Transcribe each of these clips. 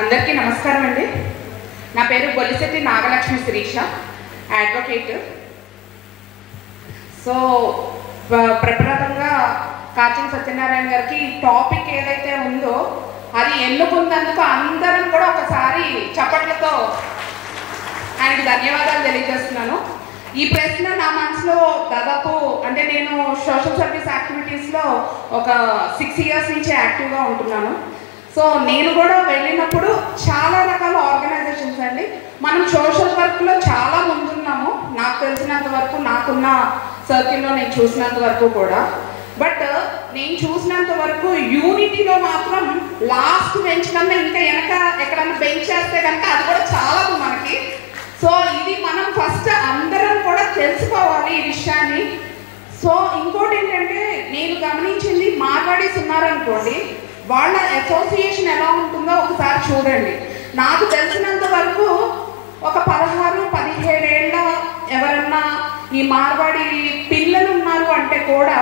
అందరికీ నమస్కారం అండి. నా పేరు బొలిశెట్టి నాగలక్ష్మి శిరీష, అడ్వకేట్. సో ప్రప్రథంగా కాచం సత్యనారాయణ గారికి టాపిక్ ఏదైతే ఉందో అది ఎన్నుకున్నందుకు అందరం కూడా ఒకసారి చప్పట్లతో ఆయనకి ధన్యవాదాలు తెలియజేస్తున్నాను. ఈ ప్రశ్న నా మనసులో దాదాపు అంటే నేను సోషల్ సర్వీస్ యాక్టివిటీస్లో ఒక 6 years నుంచి యాక్టివ్గా ఉంటున్నాను. సో నేను కూడా వెళ్ళినప్పుడు చాలా రకాల ఆర్గనైజేషన్స్ అండి, మనం సోషల్ వర్క్లో చాలా ముందున్నాము నాకు తెలిసినంత వరకు, నాకున్న సర్కిల్లో నేను చూసినంత వరకు కూడా. బట్ నేను చూసినంత వరకు యూనిటీలో మాత్రం లాస్ట్ బెంచ్ కన్నా ఇంకా వెనక ఎక్కడన్నా బెంచ్ చేస్తే కనుక అది కూడా చాలదు మనకి. సో ఇది మనం ఫస్ట్ అందరం కూడా తెలుసుకోవాలి ఈ విషయాన్ని. సో ఇంకోటి ఏంటంటే నేను గమనించింది, మార్వాడీస్ ఉన్నారనుకోండి, వాళ్ళ అసోసియేషన్ ఎలా ఉంటుందో ఒకసారి చూడండి. నాకు తెలిసినంత వరకు ఒక 16-17 ఏళ్ళ ఎవరన్నా ఈ మార్వాడి పిల్లలు ఉన్నారు అంటే కూడా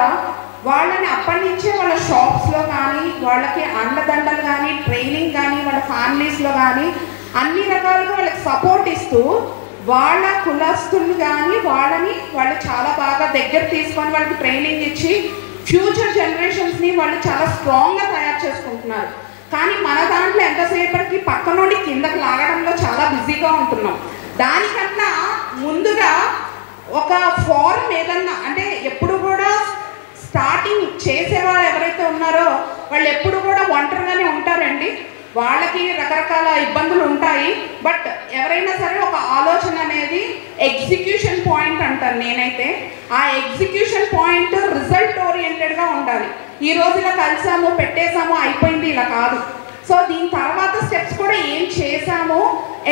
వాళ్ళని అప్పటి నుంచే వాళ్ళ షాప్స్లో కానీ, వాళ్ళకి అండదండలు కానీ, ట్రైనింగ్ కానీ, వాళ్ళ ఫ్యామిలీస్లో కానీ అన్ని రకాలుగా వాళ్ళకి సపోర్ట్ ఇస్తూ వాళ్ళ కులస్తులు కానీ వాళ్ళు చాలా బాగా దగ్గర తీసుకొని వాళ్ళకి ట్రైనింగ్ ఇచ్చి ఫ్యూచర్ జనరేషన్స్ని వాళ్ళు చాలా స్ట్రాంగ్గా తయారు చేసుకుంటున్నారు. కానీ మన దాంట్లో ఎంతసేపటికి పక్క నుండి కిందకి లాగడంలో చాలా బిజీగా ఉంటున్నాం. దానికన్నా ముందుగా ఒక ఫారం ఏదన్నా అంటే ఎప్పుడు కూడా స్టార్టింగ్ చేసేవాళ్ళు ఎవరైతే ఉన్నారో వాళ్ళు ఎప్పుడు కూడా ఒంటరిగానే ఉంటారండి. వాళ్ళకి రకరకాల ఇబ్బందులు ఉంటాయి. బట్ ఎవరైనా సరే ఒక ఆలోచన అనేది ఎగ్జిక్యూషన్ పాయింట్ అంటారు నేనైతే. ఆ ఎగ్జిక్యూషన్ పాయింట్ రిజల్ట్ ఓరియంటెడ్గా ఉండాలి. ఈ రోజు ఇలా కలిసాము, పెట్టేసాము, అయిపోయింది, ఇలా కాదు. సో దీని తర్వాత స్టెప్స్ కూడా ఏం చేసామో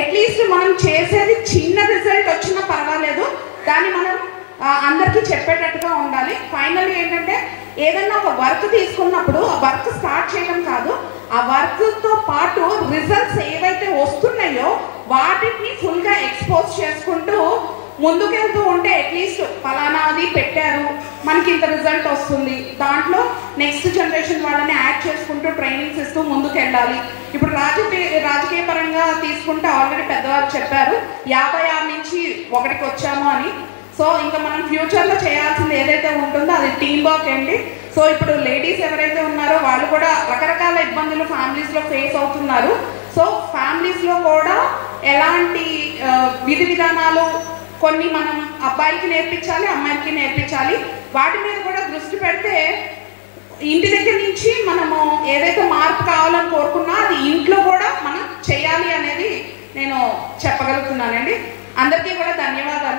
అట్లీస్ట్ మనం చేసేది చిన్న రిజల్ట్ వచ్చినా పర్వాలేదు, దాన్ని మనం అందరికీ చెప్పేటట్టుగా ఉండాలి. ఫైనల్ ఏంటంటే ఏదన్నా ఒక వర్క్ తీసుకున్నప్పుడు ఆ వర్క్ స్టార్ట్ చేయడం కాదు, ఆ వర్క్తో పాటు రిజల్ట్స్ ఏవైతే వస్తున్నాయో వాటిని ఫుల్గా ఎక్స్పోజ్ చేసుకుంటూ ముందుకెళ్తూ ఉంటే అట్లీస్ట్ ఫలానాది పెట్టారు, మనకి ఇంత రిజల్ట్ వస్తుంది, దాంట్లో నెక్స్ట్ జనరేషన్ వాళ్ళని యాడ్ చేసుకుంటూ ట్రైనింగ్స్ ఇస్తూ ముందుకెళ్ళాలి. ఇప్పుడు రాజకీయ పరంగా తీసుకుంటే ఆల్రెడీ పెద్దవారు చెప్పారు 56 నుంచి 1కి వచ్చాము అని. సో ఇంకా మనం ఫ్యూచర్లో చేయాల్సింది ఏదైతే ఉంటుందో అది టీమ్ వర్క్ అండి. సో ఇప్పుడు లేడీస్ ఎవరైతే ఉన్నారో వాళ్ళు కూడా రకరకాల ఇబ్బందులు ఫ్యామిలీస్లో ఫేస్ అవుతున్నారు. సో ఫ్యామిలీస్లో కూడా ఎలాంటి విధి విధానాలు కొన్ని మనం అబ్బాయిలకి నేర్పించాలి, అమ్మాయిలకి నేర్పించాలి, వాటి మీద కూడా దృష్టి పెడితే ఇంటి దగ్గర నుంచి మనము ఏదైతే మార్పు కావాలని కోరుకున్నా అది ఇంట్లో కూడా మనం చేయాలి అనేది నేను చెప్పగలుగుతున్నానండి. అందరికీ కూడా ధన్యవాదాలు.